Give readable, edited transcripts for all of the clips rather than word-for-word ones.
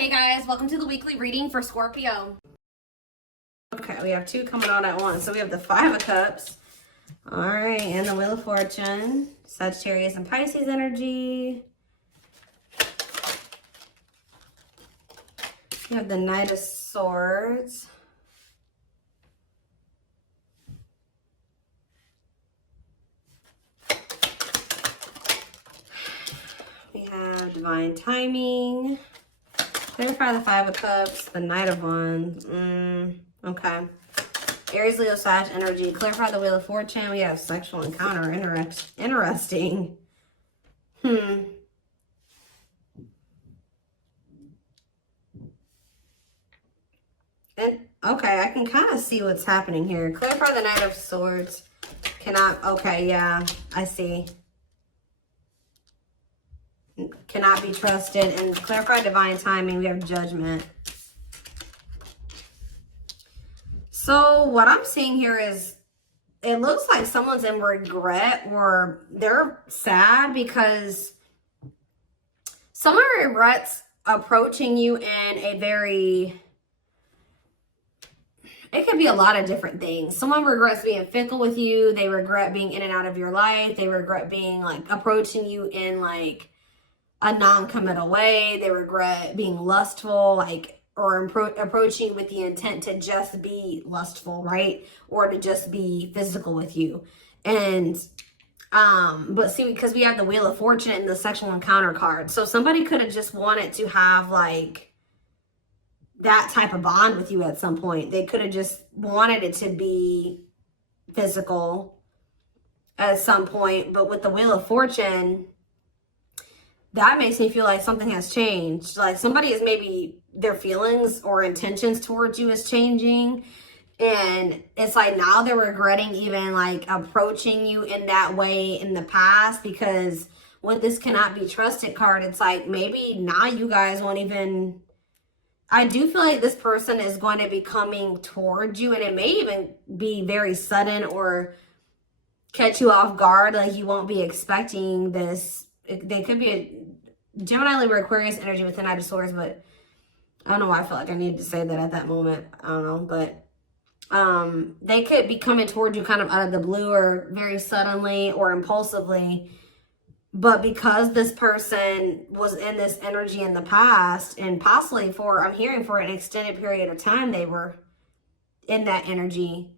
Hey guys, welcome to the weekly reading for Scorpio. Okay, we have two coming on at once. So we have the Five of Cups. All right, and the Wheel of Fortune. Sagittarius and Pisces energy. We have the Knight of Swords. We have Divine Timing. Clarify the Five of Cups, the Knight of Wands. Okay. Aries, Leo, Sag energy. Clarify the Wheel of Fortune. We have sexual encounter. Interesting. And, okay, I can kind of see what's happening here. Clarify the Knight of Swords. Okay, yeah, I see. Cannot be trusted. And clarify divine timing. We have Judgment. So what I'm seeing here is it looks like someone's in regret or they're sad because someone regrets approaching you in a very, it could be a lot of different things. Someone regrets being fickle with you. They regret being in and out of your life. They regret being like approaching you in like a non-committal way. They regret being lustful, like, or approaching with the intent to just be lustful, right? Or to just be physical with you. And, but see, because we have the Wheel of Fortune and the sexual encounter card. So somebody could have just wanted to have like that type of bond with you at some point. They could have just wanted it to be physical at some point. But with the Wheel of Fortune, that makes me feel like something has changed. Like somebody is maybe their feelings or intentions towards you is changing. And it's like now they're regretting even like approaching you in that way in the past, because with this cannot be trusted card, it's like maybe now you guys won't even, I do feel like this person is going to be coming towards you, and it may even be very sudden or catch you off guard. Like you won't be expecting this. They could be a Gemini, Libra, Aquarius energy with the Knight of Swords, but I don't know why I feel like I needed to say that at that moment. I don't know, but they could be coming towards you kind of out of the blue or very suddenly or impulsively. But because this person was in this energy in the past, and possibly for, I'm hearing for an extended period of time, they were in that energy.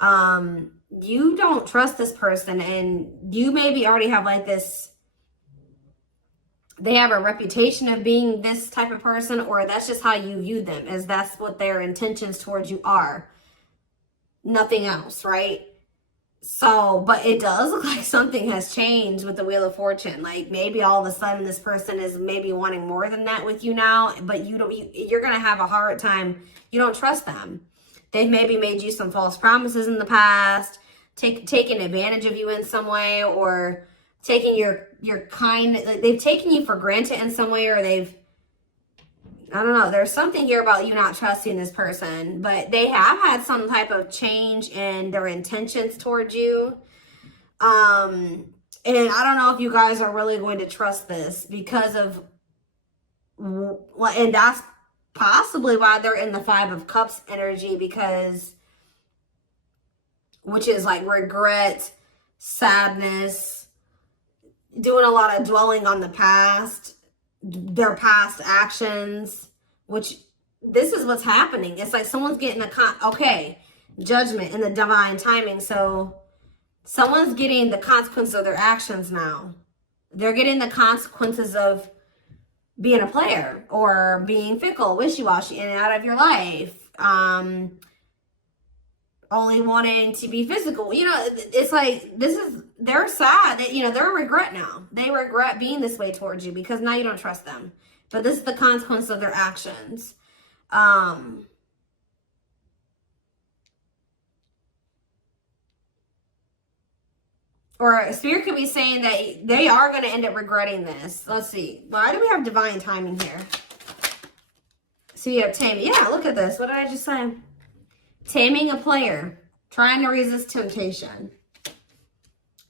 You don't trust this person, and you maybe already have like this, they have a reputation of being this type of person, or that's just how you view them, as that's what their intentions towards you are. Nothing else, right? So, but it does look like something has changed with the Wheel of Fortune. Like maybe all of a sudden this person is maybe wanting more than that with you now, but you're going to have a hard time. You don't trust them. They've maybe made you some false promises in the past, taken advantage of you in some way, or taking your kind, like they've taken you for granted in some way, or they've, I don't know, there's something here about you not trusting this person, but they have had some type of change in their intentions towards you. And I don't know if you guys are really going to trust this because of, and that's possibly why they're in the Five of Cups energy, because, which is like regret, sadness, doing a lot of dwelling on the past, their past actions, which this is what's happening. It's like someone's getting judgment and the divine timing. So someone's getting the consequences of their actions now. They're getting the consequences of being a player or being fickle, wishy-washy, in and out of your life. Only wanting to be physical. You know, it's like, they're sad that, you know, they're a regret now. They regret being this way towards you because now you don't trust them. But this is the consequence of their actions. Or Spirit could be saying that they are going to end up regretting this. Let's see. Why do we have divine timing here? So you have taming. Yeah, look at this. What did I just say? Taming a player. Trying to resist temptation.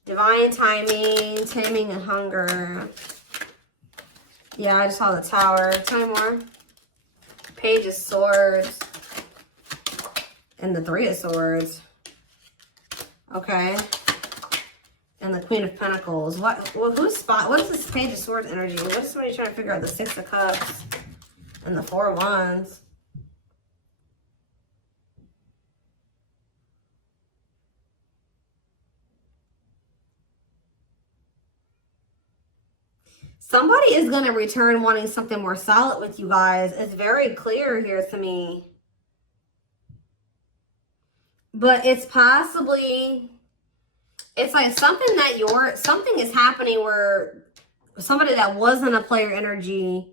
Divine timing. Taming a hunger. Yeah, I just saw the Tower. Tell me more. Page of Swords and the Three of Swords. Okay. And the Queen of Pentacles. What is this Page of Swords energy? What is somebody trying to figure out? The Six of Cups and the Four of Wands. Somebody is going to return wanting something more solid with you guys. It's very clear here to me. But it's possibly, it's like something that something is happening where somebody that wasn't a player energy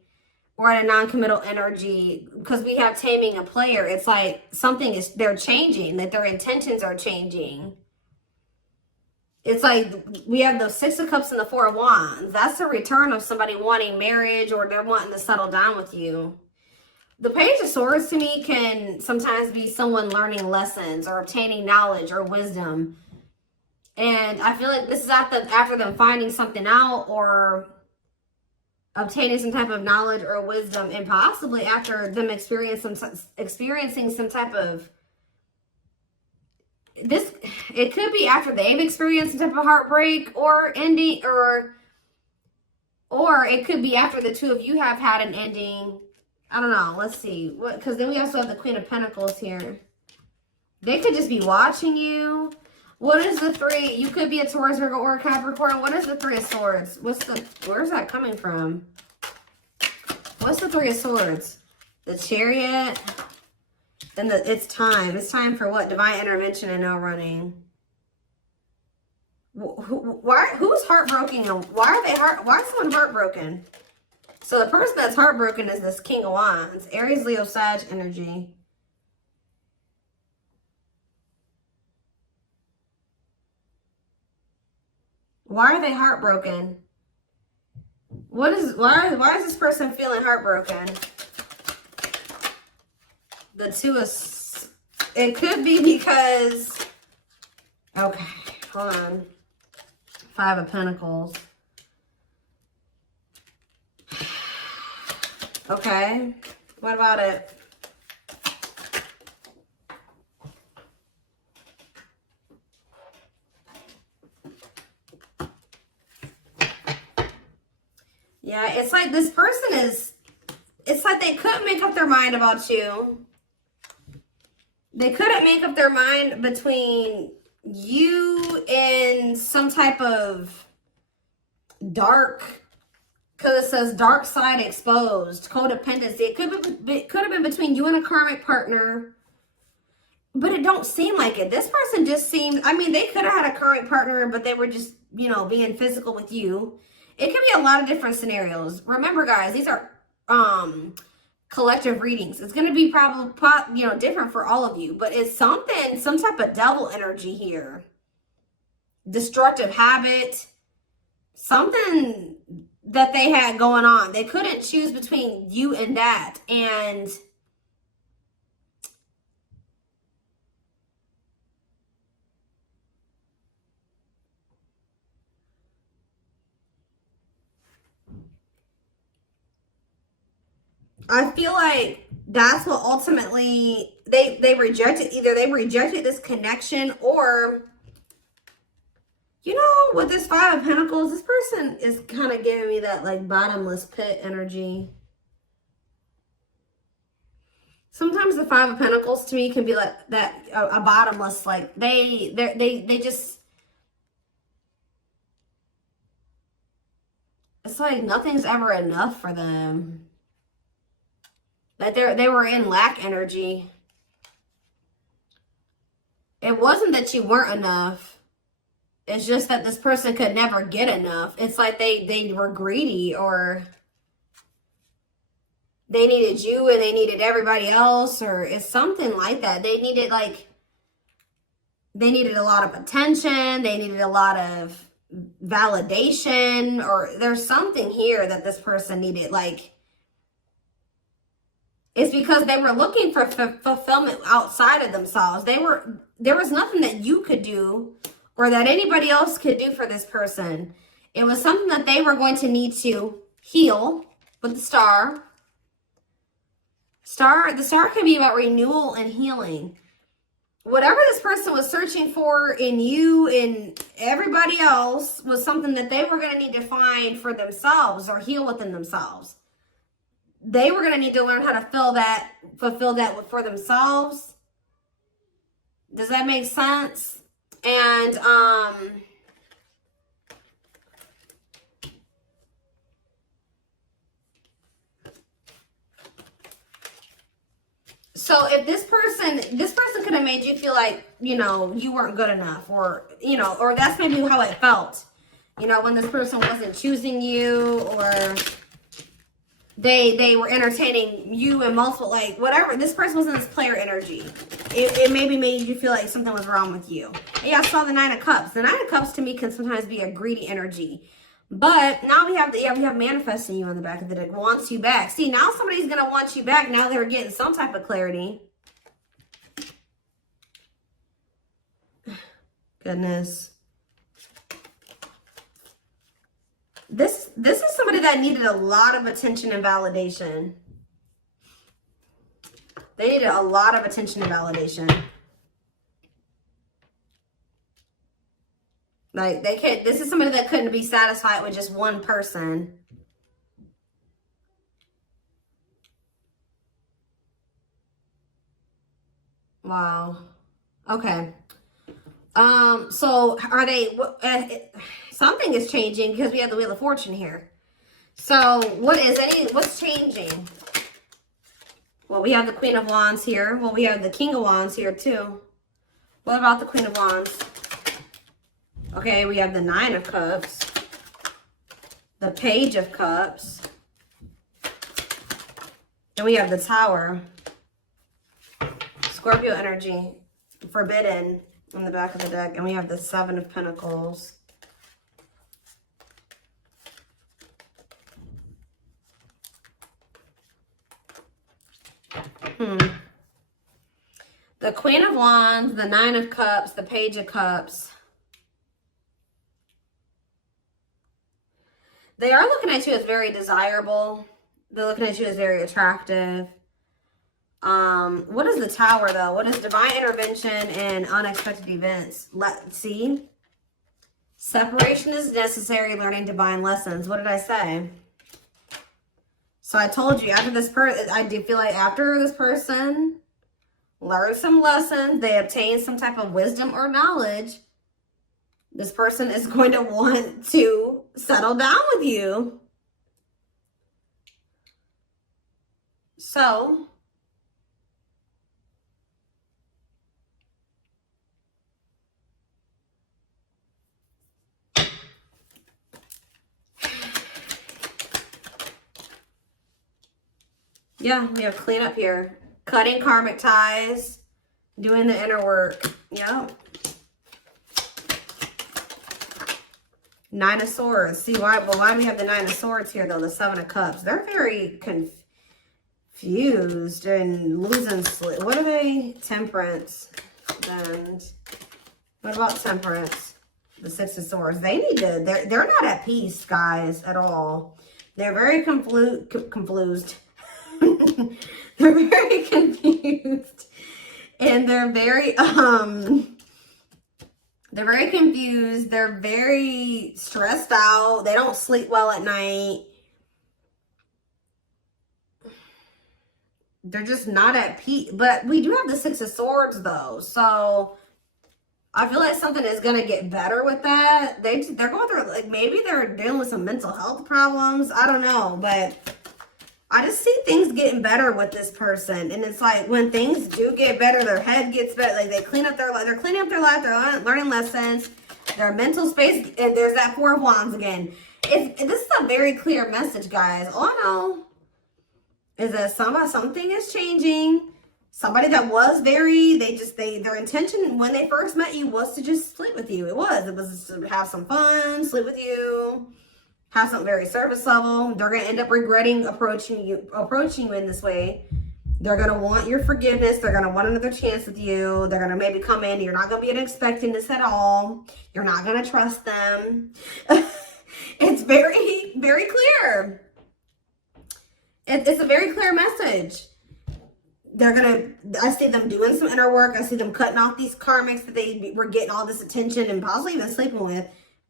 or at a non-committal energy, because we have taming a player, it's like something is, they're changing, that their intentions are changing. It's like we have the Six of Cups and the Four of Wands. That's a return of somebody wanting marriage, or they're wanting to settle down with you. The Page of Swords to me can sometimes be someone learning lessons or obtaining knowledge or wisdom. And I feel like this is after them finding something out or obtaining some type of knowledge or wisdom, and possibly after them experiencing some type of it could be after they've experienced some type of heartbreak or ending, or it could be after the two of you have had an ending. I don't know. Let's see. Because then we also have the Queen of Pentacles here. They could just be watching you. What is the three? You could be a Taurus, Virgo, or a Capricorn. What is the Three of Swords? Where's that coming from? What's the Three of Swords? The Chariot. Then it's time. It's time for what? Divine intervention and no running. Who's heartbroken? Why is someone heartbroken? So the person that's heartbroken is this King of Wands. Aries, Leo, Sag energy. Why are they heartbroken? Why is this person feeling heartbroken? The Two of... It could be because... Okay, hold on. Five of Pentacles. Okay, what about it? Yeah, it's like this person is... It's like they couldn't make up their mind about you. They couldn't make up their mind between you and some type of dark, because it says dark side exposed, codependency. It could have been between you and a karmic partner, but it don't seem like it. This person just seems, I mean, they could have had a karmic partner, but they were just, you know, being physical with you. It could be a lot of different scenarios. Remember, guys, these are collective readings. It's going to be probably, you know, different for all of you, but it's something, some type of devil energy here. Destructive habit, something that they had going on. They couldn't choose between you and that. And I feel like that's what ultimately they rejected. Either they rejected this connection, or, you know, with this Five of Pentacles, this person is kind of giving me that like bottomless pit energy. Sometimes the Five of Pentacles to me can be like that, a bottomless, like they just, it's like nothing's ever enough for them. Like they were in lack energy. It wasn't that you weren't enough. It's just that this person could never get enough. It's like they were greedy, or they needed you and they needed everybody else, or it's something like that. They needed a lot of attention. They needed a lot of validation, or there's something here that this person needed. Like, it's because they were looking for fulfillment outside of themselves. There was nothing that you could do or that anybody else could do for this person. It was something that they were going to need to heal with the Star. The star can be about renewal and healing. Whatever this person was searching for in you and everybody else was something that they were going to need to find for themselves or heal within themselves. They were going to need to learn how to fulfill that for themselves. Does that make sense? And, so if this person could have made you feel like, you know, you weren't good enough, or, you know, or that's maybe how it felt, you know, when this person wasn't choosing you, or they were entertaining you and multiple, like, whatever. This person was in this player energy. It maybe made you feel like something was wrong with you. Yeah, I saw the 9 of Cups. The 9 of Cups to me can sometimes be a greedy energy. But now we have manifesting you on the back of the deck. Wants you back. See, now somebody's going to want you back. Now they're getting some type of clarity. Goodness. This is somebody that needed a lot of attention and validation. They needed a lot of attention and validation. Like, this is somebody that couldn't be satisfied with just one person. Wow. Okay. So are they, something is changing because we have the Wheel of Fortune here. So what's changing? Well, we have the Queen of Wands here. Well, we have the King of Wands here too. What about the Queen of Wands? Okay, we have the 9 of Cups, the Page of Cups, and we have the Tower. Scorpio energy, forbidden on the back of the deck, and we have the 7 of Pentacles. The Queen of Wands, the 9 of Cups, the Page of Cups. They are looking at you as very desirable. They're looking at you as very attractive. What is the Tower, though? What is divine intervention and unexpected events? Let's see. Separation is necessary, learning divine lessons. What did I say? So I told you, after this person, I do feel like after this person learned some lessons, they obtained some type of wisdom or knowledge, this person is going to want to settle down with you. So, yeah, we have cleanup here. Cutting karmic ties, doing the inner work. Yep. 9 of Swords. See, why do we have the 9 of Swords here, though? The 7 of Cups. They're very confused and losing sleep. What are they? Temperance. And what about Temperance? The 6 of Swords. They need to, they're not at peace, guys, at all. They're very confused. They're very confused. And they're very confused. They're very stressed out. They don't sleep well at night. They're just not at peace. But we do have the 6 of Swords, though. So I feel like something is going to get better with that. They're going through, like, maybe they're dealing with some mental health problems. I don't know. But I just see things getting better with this person. And it's like when things do get better, their head gets better. Like they clean up their life. They're cleaning up their life. They're learning lessons. Their mental space. And there's that 4 of Wands again. This is a very clear message, guys. All I know is that something is changing. Somebody that was their intention when they first met you was to just sleep with you. It was to have some fun, sleep with you. Have something very surface level. They're going to end up regretting approaching you in this way. They're going to want your forgiveness. They're going to want another chance with you. They're going to maybe come in. You're not going to be expecting this at all. You're not going to trust them. It's very, very clear. It's a very clear message. I see them doing some inner work. I see them cutting off these karmics that they were getting all this attention and possibly even sleeping with.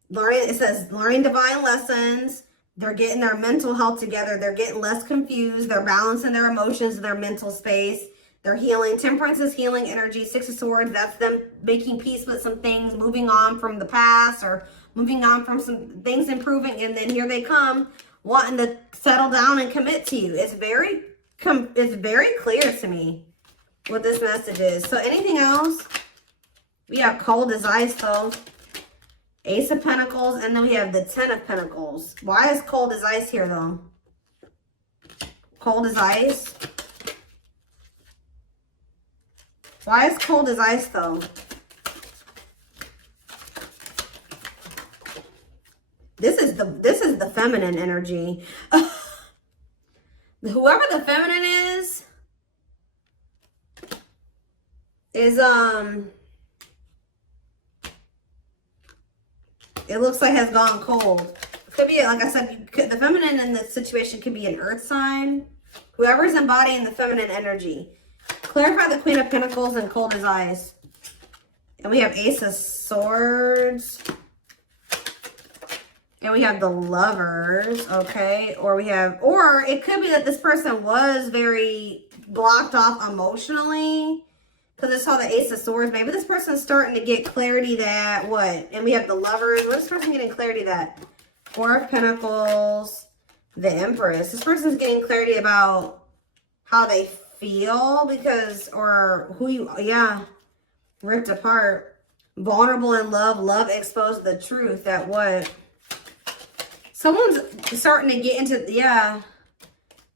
It says learning divine lessons. They're getting their mental health together. They're getting less confused. They're balancing their emotions, their mental space. They're healing. Temperance is healing energy. Six of Swords, that's them making peace with some things, moving on from the past or moving on from some things improving. And then here they come wanting to settle down and commit to you. It's very clear to me what this message is. So anything else? We have cold as ice though. Ace of Pentacles, and then we have the Ten of Pentacles. Why is cold as ice here, though? Cold as ice? Why is cold as ice, though? This is the feminine energy. Whoever the feminine is it looks like has gone cold. Could be, like I said, the feminine in this situation could be an earth sign. Whoever's embodying the feminine energy. Clarify the Queen of Pentacles and cold as ice. And we have Ace of Swords. And we have the Lovers, okay? Or it could be that this person was very blocked off emotionally. Because I saw the Ace of Swords. Maybe this person's starting to get clarity that, what? And we have the Lovers. What is this person getting clarity that? Four of Pentacles. The Empress. This person's getting clarity about how they feel because, or who you, yeah. Ripped apart. Vulnerable in love. Love exposed the truth that what? Someone's starting to get into, yeah.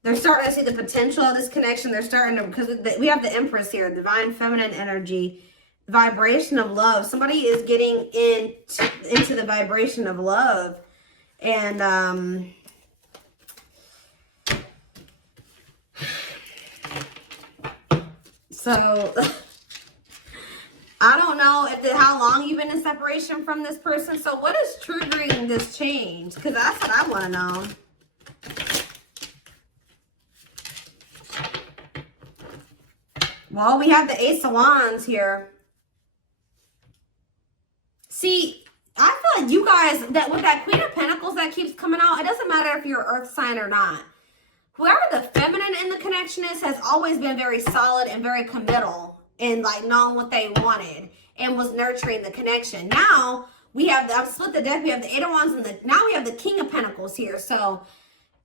They're starting to see the potential of this connection. They're starting to, because we have the Empress here, divine feminine energy, vibration of love. Somebody is getting into the vibration of love. And, so, I don't know how long you've been in separation from this person. So what is triggering this change? Because that's what I want to know. Well, we have the Ace of Wands here. See, I feel like you guys, that with that Queen of Pentacles that keeps coming out, it doesn't matter if you're an earth sign or not. Whoever the feminine in the connection is has always been very solid and very committal and like knowing what they wanted and was nurturing the connection. Now, we have, I've split the deck, we have the Eight of Wands and now we have the King of Pentacles here. So,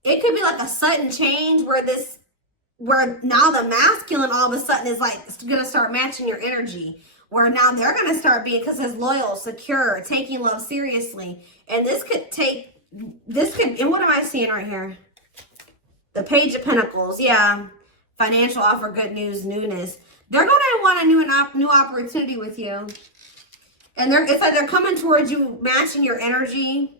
it could be like a sudden change where now the masculine all of a sudden is like going to start matching your energy. Where now they're going to start being, because it's loyal, secure, taking love seriously. And and what am I seeing right here? The Page of Pentacles, yeah. Financial offer, good news, newness. They're going to want a new opportunity with you. And it's like they're coming towards you, matching your energy.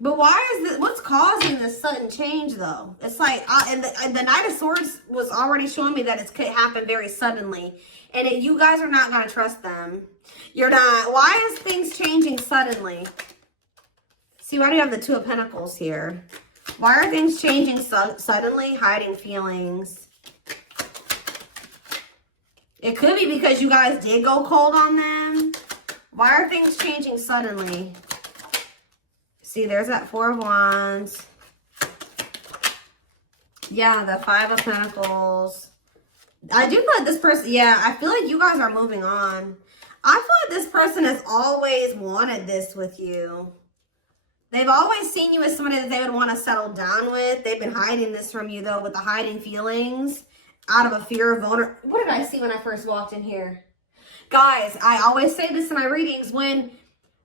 But why is this, what's causing this sudden change though? It's like, and the Knight of Swords was already showing me that it could happen very suddenly. And you guys are not going to trust them. You're not. Why is things changing suddenly? See, why do you have the Two of Pentacles here? Why are things changing suddenly? Hiding feelings. It could be because you guys did go cold on them. Why are things changing suddenly? See, there's that Four of Wands. Yeah, the Five of Pentacles. I do feel like this person, yeah, I feel like you guys are moving on. I feel like this person has always wanted this with you. They've always seen you as somebody that they would want to settle down with. They've been hiding this from you, though, with the hiding feelings out of a fear of vulnerability. What did I see when I first walked in here? Guys, I always say this in my readings. When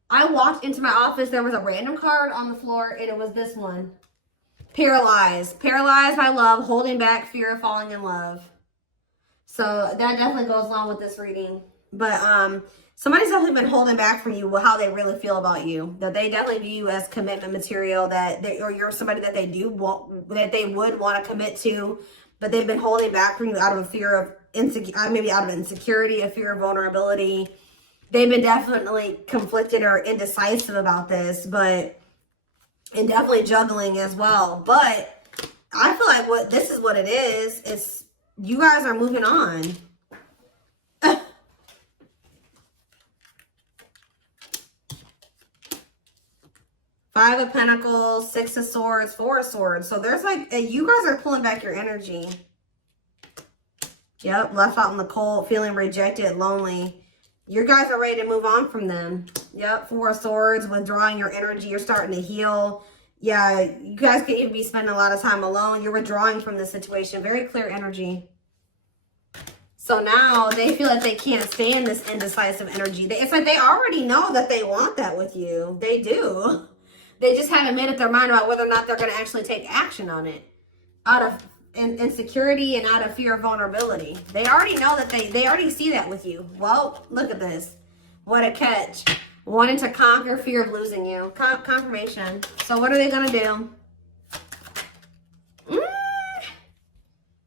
I walked into my office, there was a random card on the floor, and it was this one. Paralyzed. Paralyzed by love, holding back, fear of falling in love. So that definitely goes along with this reading. But somebody's definitely been holding back from you how they really feel about you. That they definitely view you as commitment material, or you're somebody that they would want to commit to, but they've been holding back from you out of a fear of maybe out of insecurity, a fear of vulnerability. They've been definitely conflicted or indecisive about this, and definitely juggling as well. But I feel like this is what it is. It's you guys are moving on. Five of Pentacles, Six of Swords, Four of Swords. So there's like, you guys are pulling back your energy. Yep, left out in the cold, feeling rejected, lonely. You guys are ready to move on from them. Yep, Four of Swords, withdrawing your energy. You're starting to heal. Yeah, you guys could even be spending a lot of time alone. You're withdrawing from the situation. Very clear energy. So now they feel like they can't stand this indecisive energy. It's like they already know that they want that with you. They do. They just haven't made up their mind about whether or not they're going to actually take action on it. Out of insecurity and out of fear of vulnerability. They already know that they already see that with you. Well, look at this. What a catch. Wanting to conquer fear of losing you. Confirmation. So what are they going to do?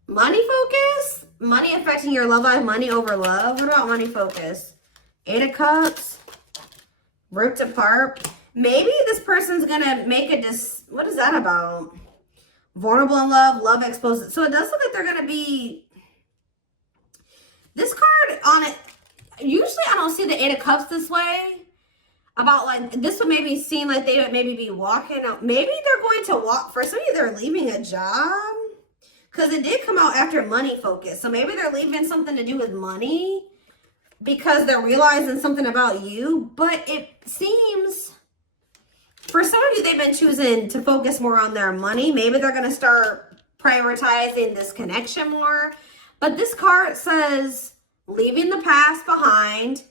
Money focus? Money affecting your love life. Money over love. What about money focus? Eight of Cups. Ripped apart. Maybe this person's going to make what is that about? Vulnerable in love, love exposed. So it does look like they're going to be, this card on it, usually I don't see the Eight of Cups this way. About like, this would maybe seem like they would maybe be walking out. Maybe they're going to walk, for some of you they're leaving a job. Because it did come out after money focus. So maybe they're leaving something to do with money. Because they're realizing something about you. But it seems, for some of you, they've been choosing to focus more on their money. Maybe they're going to start prioritizing this connection more. But this card says leaving the past behind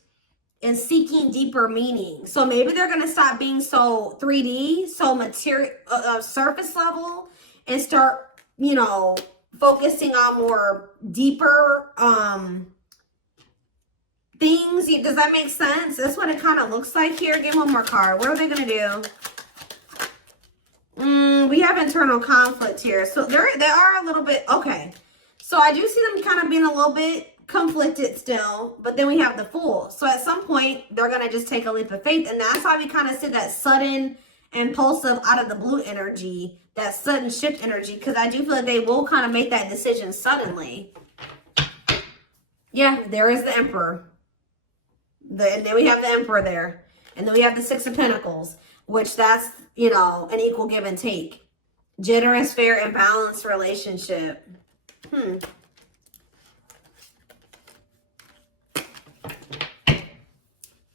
and seeking deeper meaning. So maybe they're going to stop being so 3D, so material, surface level, and start, you know, focusing on more deeper things. Does that make sense? That's what it kind of looks like here. Give one more card. What are they going to do? We have internal conflict here. So they are a little bit, okay. So I do see them kind of being a little bit conflicted still, but then we have the Fool. So at some point, they're going to just take a leap of faith. And that's why we kind of see that sudden, impulsive, out of the blue energy, that sudden shift energy, because I do feel like they will kind of make that decision suddenly. Yeah, there is the Emperor. And then we have the Emperor there. And then we have the Six of Pentacles, which that's, you know, an equal give and take. Generous, fair, and balanced relationship.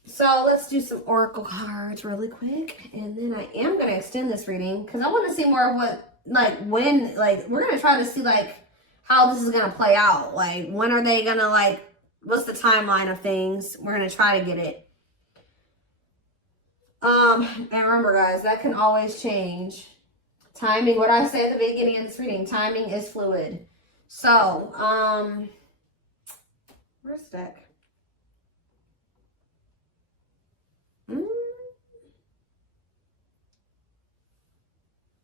So let's do some oracle cards really quick. And then I am going to extend this reading because I want to see more of what, like, when, like, we're going to try to see, like, how this is going to play out. Like, when are they going to, like, what's the timeline of things? We're going to try to get it. And remember, guys, that can always change. Timing, what I say at the beginning of this reading, timing is fluid. So, where's the deck?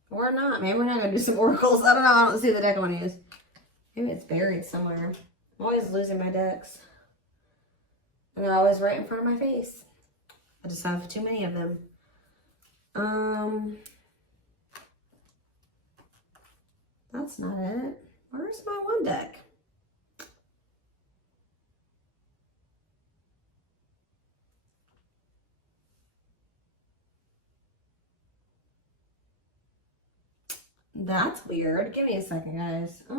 Or not. Maybe we're not going to do some oracles. I don't know. I don't see the deck I want to use. Maybe it's buried somewhere. I'm always losing my decks. And they're always right in front of my face. I just have too many of them. That's not it. Where's my one deck? That's weird. Give me a second, guys. I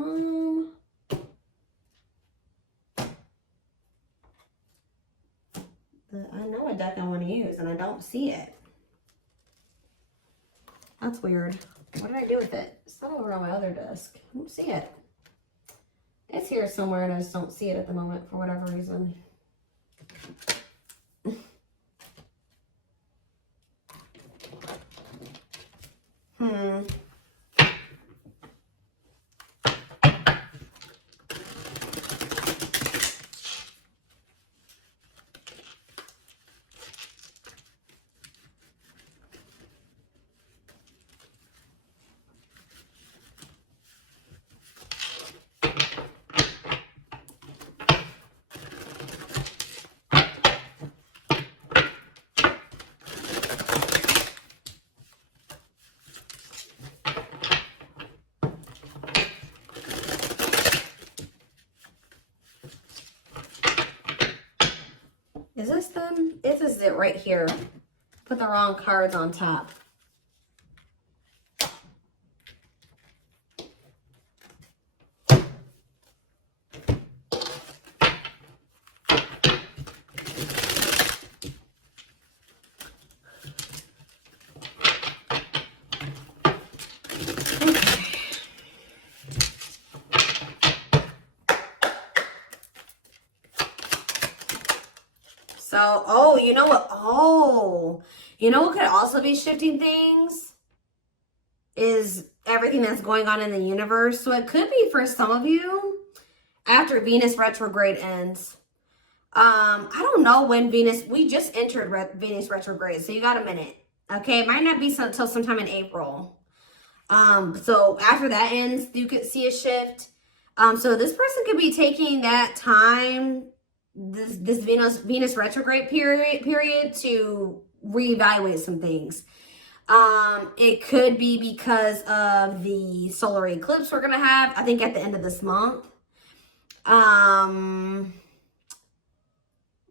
know a deck I want to use, and I don't see it. That's weird. What did I do with it? It's not over on my other desk. I don't see it. It's here somewhere, and I just don't see it at the moment for whatever reason. Is this them? This is it right here. Put the wrong cards on top. So, oh, you know what? Oh, you know what could also be shifting things? Is everything that's going on in the universe. So it could be for some of you after Venus retrograde ends. I don't know when we just entered Venus retrograde. So you got a minute. Okay. It might not be until sometime in April. So after that ends, you could see a shift. So this person could be taking that time, this Venus retrograde period to reevaluate some things. It could be because of the solar eclipse we're gonna have, I think, at the end of this month.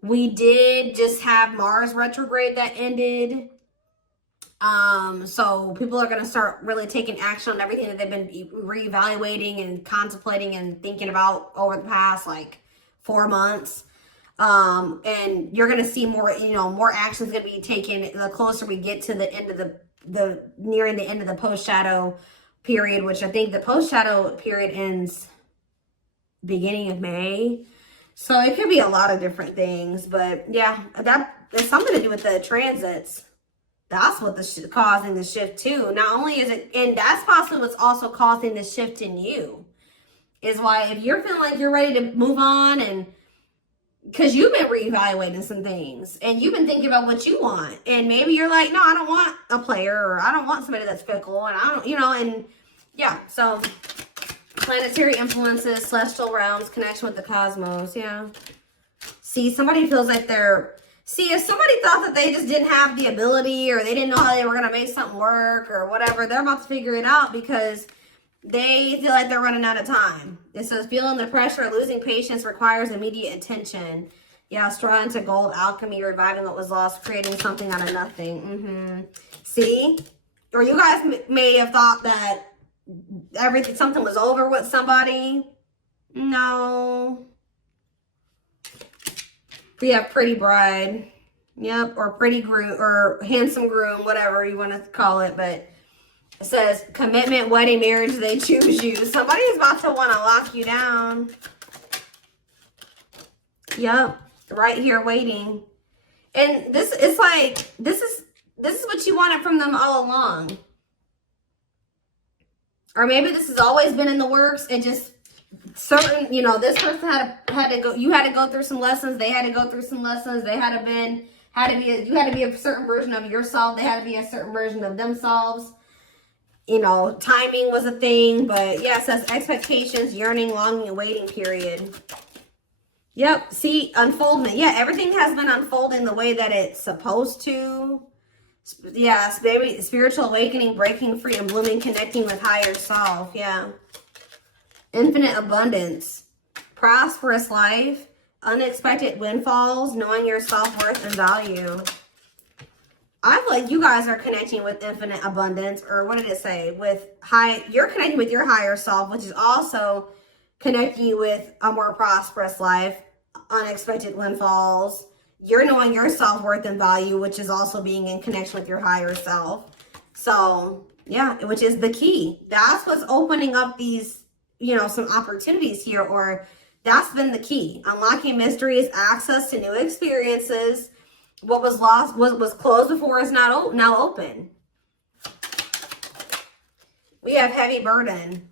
We did just have Mars retrograde that ended. So people are gonna start really taking action on everything that they've been reevaluating and contemplating and thinking about over the past like 4 months. And you're going to see more, more actions going to be taken the closer we get to the end of nearing the end of the post-shadow period, which I think the post-shadow period ends beginning of May. So it could be a lot of different things, but yeah, that there's something to do with the transits. That's what causing the shift too. Not only is it, and that's possibly what's also causing the shift in you, is why if you're feeling like you're ready to move on, and because you've been reevaluating some things and you've been thinking about what you want, and maybe you're like, no, I don't want a player, or I don't want somebody that's fickle, and I don't, and yeah. So planetary influences, celestial realms, connection with the cosmos. Yeah. See, somebody feels like if somebody thought that they just didn't have the ability, or they didn't know how they were going to make something work or whatever, they're about to figure it out because they feel like they're running out of time. It says feeling the pressure of losing patience requires immediate attention. Yeah, straw into gold, alchemy, reviving what was lost, creating something out of nothing. See? Or you guys may have thought that something was over with somebody. No. We have pretty bride. Yep, or pretty groom, or handsome groom, whatever you want to call it, but it says commitment, wedding, marriage, they choose you. Somebody's about to want to lock you down. Yep, right here waiting. And this is like, this is what you wanted from them all along. Or maybe this has always been in the works. It just certain, this person had to go, you had to go through some lessons, they had to go through some lessons, you had to be a certain version of yourself, they had to be a certain version of themselves. Timing was a thing, but yeah, it says expectations, yearning, longing, and waiting period. Yep, see, unfoldment. Yeah, everything has been unfolding the way that it's supposed to. Yeah, maybe spiritual awakening, breaking free, and blooming, connecting with higher self. Yeah. Infinite abundance, prosperous life, unexpected windfalls, knowing your self-worth and value. I feel like you guys are connecting with infinite abundance, or what did it say? You're connecting with your higher self, which is also connecting you with a more prosperous life, unexpected windfalls. You're knowing your self-worth and value, which is also being in connection with your higher self. So yeah, which is the key. That's what's opening up these, some opportunities here, or that's been the key. Unlocking mysteries, access to new experiences. What was lost, was closed before is now open. We have heavy burden.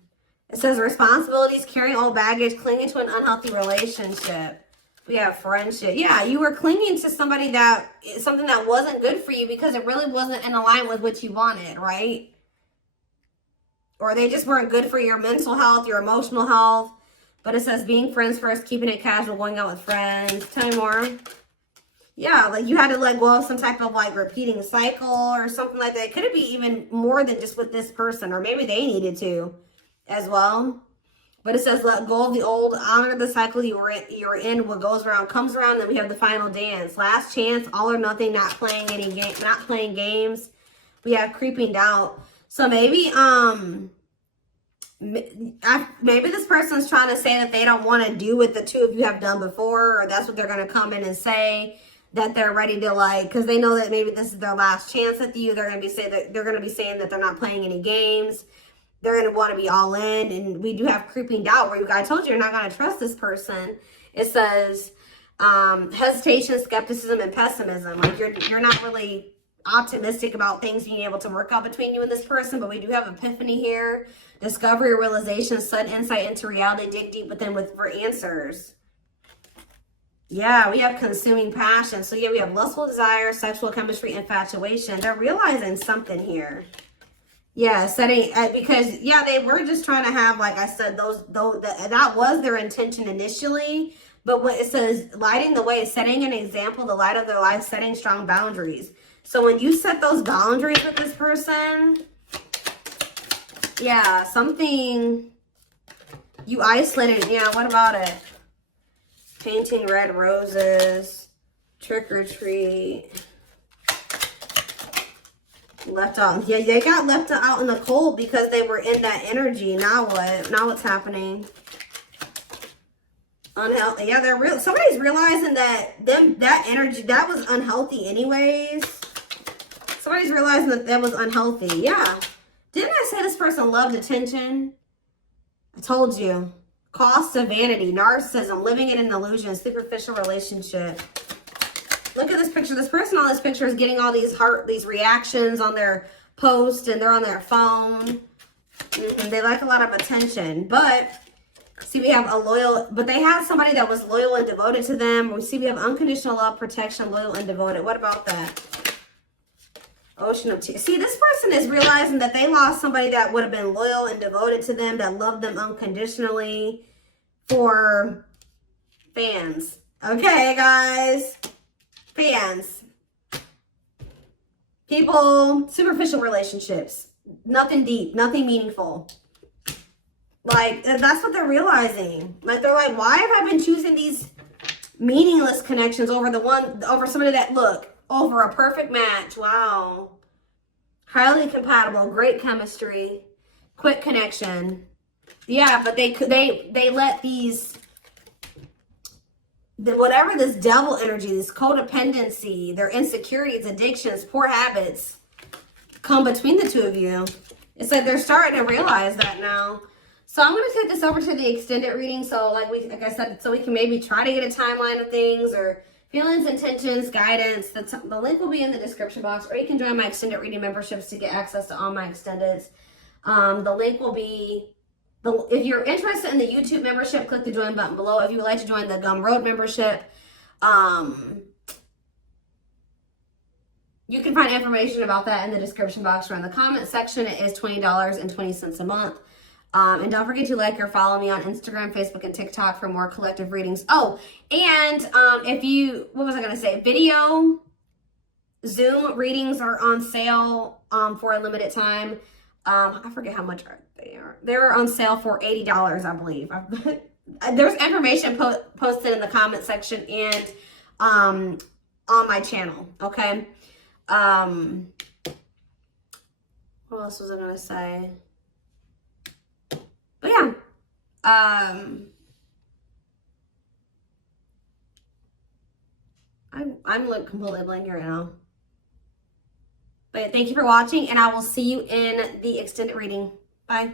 It says responsibilities, carrying old baggage, clinging to an unhealthy relationship. We have friendship. Yeah, you were clinging to something that wasn't good for you because it really wasn't in alignment with what you wanted, right? Or they just weren't good for your mental health, your emotional health. But it says being friends first, keeping it casual, going out with friends. Tell me more. Yeah, like you had to let go of some type of like repeating cycle or something like that. Could it be even more than just with this person? Or maybe they needed to as well. But it says, let go of the old, honor the cycle you're in. What goes around comes around. Then we have the final dance. Last chance, all or nothing, not playing games. We have creeping doubt. So maybe maybe this person's trying to say that they don't want to do what the two of you have done before, or that's what they're going to come in and say, that they're ready to, like, because they know that maybe this is their last chance at you. They're going to be saying that they're not playing any games. They're going to want to be all in. And we do have creeping doubt, where I told you you're not going to trust this person. It says hesitation, skepticism, and pessimism. Like you're not really optimistic about things being able to work out between you and this person. But we do have epiphany here, discovery, realization, sudden insight into reality, dig deep within for answers. Yeah, we have consuming passion. So yeah, we have lustful desire, sexual chemistry, infatuation. They're realizing something here. Yeah, setting, because yeah, they were just trying to have, like I said, that was their intention initially. But what it says, lighting the way, setting an example, the light of their life, setting strong boundaries. So when you set those boundaries with this person, yeah, something you isolated. Yeah, what about it? Painting red roses, trick or treat. Left out. Yeah, they got left out in the cold because they were in that energy. Now what? Now what's happening? Unhealthy. Yeah, somebody's realizing that energy, that was unhealthy anyways. Somebody's realizing that was unhealthy. Yeah. Didn't I say this person loved attention? I told you. Cost of vanity, narcissism, living in an illusion, superficial relationship. Look at this picture. This person on this picture is getting all these reactions on their post, and they're on their phone. They like a lot of attention. But see, we have but they had somebody that was loyal and devoted to them. We see we have unconditional love, protection, loyal and devoted. What about that? Ocean of tears. See, this person is realizing that they lost somebody that would have been loyal and devoted to them, that loved them unconditionally, for fans. Okay, guys. Fans. People, superficial relationships. Nothing deep, nothing meaningful. Like, that's what they're realizing. Like, they're like, why have I been choosing these meaningless connections over somebody that, look, over a perfect match? Wow. Highly compatible, great chemistry, quick connection. Yeah, but they let whatever this devil energy, this codependency, their insecurities, addictions, poor habits come between the two of you. It's like they're starting to realize that now. So I'm going to take this over to the extended reading. So like I said, so we can maybe try to get a timeline of things, or feelings, intentions, guidance. The link will be in the description box, or you can join my extended reading memberships to get access to all my extendeds. The link will be, if you're interested in the YouTube membership, click the join button below. If you would like to join the Gumroad membership, you can find information about that in the description box or in the comment section. It is $20.20 a month. And don't forget to like or follow me on Instagram, Facebook, and TikTok for more collective readings. Oh, and what was I going to say? Video Zoom readings are on sale for a limited time. I forget how much they are. They're on sale for $80, I believe. There's information posted in the comment section and on my channel, okay? What else was I going to say? But yeah, I'm like completely blank right now. But thank you for watching, and I will see you in the extended reading. Bye.